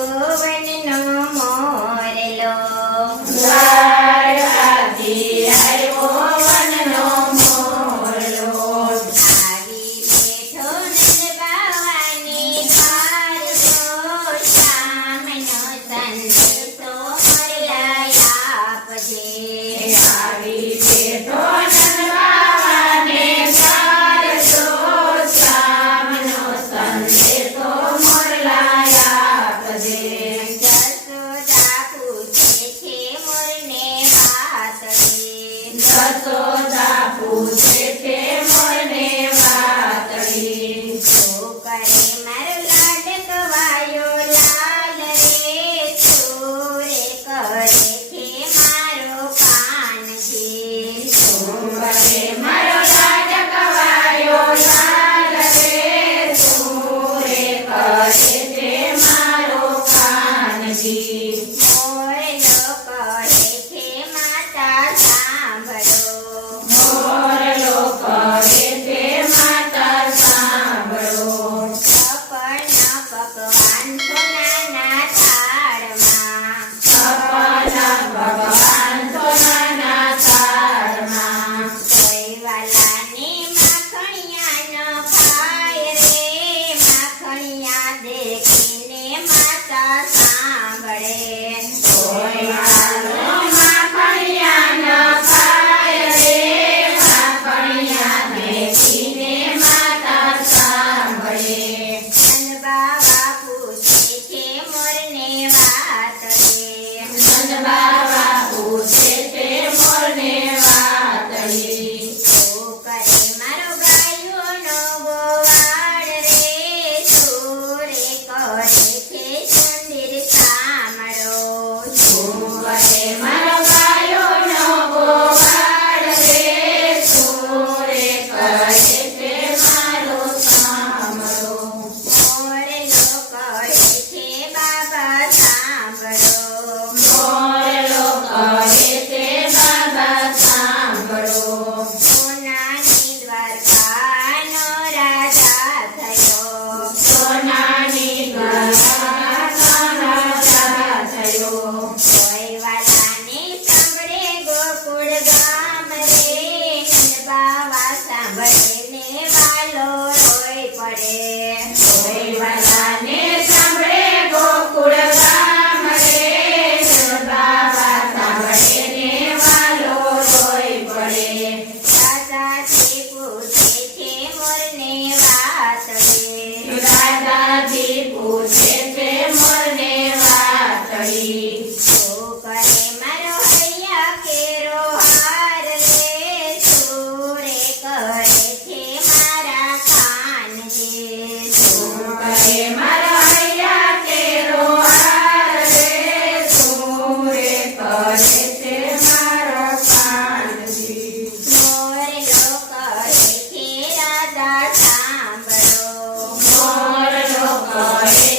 ભુવનનો મોરલો દ્વારકાથી આવ્યો વનનો મોરલો આવી બેઠો નંદબાવાની બારસો શામનો સંદેશો મોરલાય આપજે આવી બેઠો નંદબાવાને ચારસો શામનો સંદેશો મોરલાય આપજે જસોદા પૂછે છે મોરને વાતળી જસોદા પૂછે છે મોરને વાતળી શું કરે મારો લાડકવાયો લાલ રે ચોરે કરે છે મારો કાનજી સોમવારે મારો લાડકવાયો લાલ રે સોરે કરે છે મારો કાનજી મોરલો કહે છે માતા સાંભળો મોરલો કરે છે માતા સાંભળો સપના પકવાન સોનાના થાળમાં સપના ભગવાન સોનાના થાળમાં કોઈવાલાને માખણિયા ન ખાય રે માખણિયા દેખીને માતા સાંભળે કોઈ વાલો માખણિયા ન ખાય રે માખણિયા દેખીને માતા સાંભળે નંદબાવા પૂછે છે મોરને વાતળી નંદબાવા પૂછે છે મોરને વાતળી શું કરે મારો ગાયોનો ગોવાળ રે ચોરે કરે છે સુંદર સામળો સોમવારે મારો ગાયોનો ગોવાળ રે સોરે કરે છે મારો સાંભળો મોરલો કહે છે બાબા સાંભળો મોરલો કહે છે બાબા સાંભળો સોનાની દ્વારકાનો રાજા થયો સોનાની દ્વારકાનો રાજા થયો કોઈવાલાને સાંભળે ગોકુળ ગામ રે નંદબાવા સાંભળીને વાલો રોઈ પડે કોઈવાલાને સાંભળે ગોકુળ ગામ રે નંદબાવા સાંભળીને વાલો રોઈ પડે દાદાજી પૂછે છે મોરને વાતળી દાદાજી પૂછે છે મોરને વાતળી શું કરે મારો હૈયા કેરો હાર રે ચોરે કરે છે મારા કાનજી શું કરે મારો હૈયા કેરો હાર રે સોરે કરે છે મારો કાનજી મોરલો કહે છે રાધા સાંભળો મોરલો કહે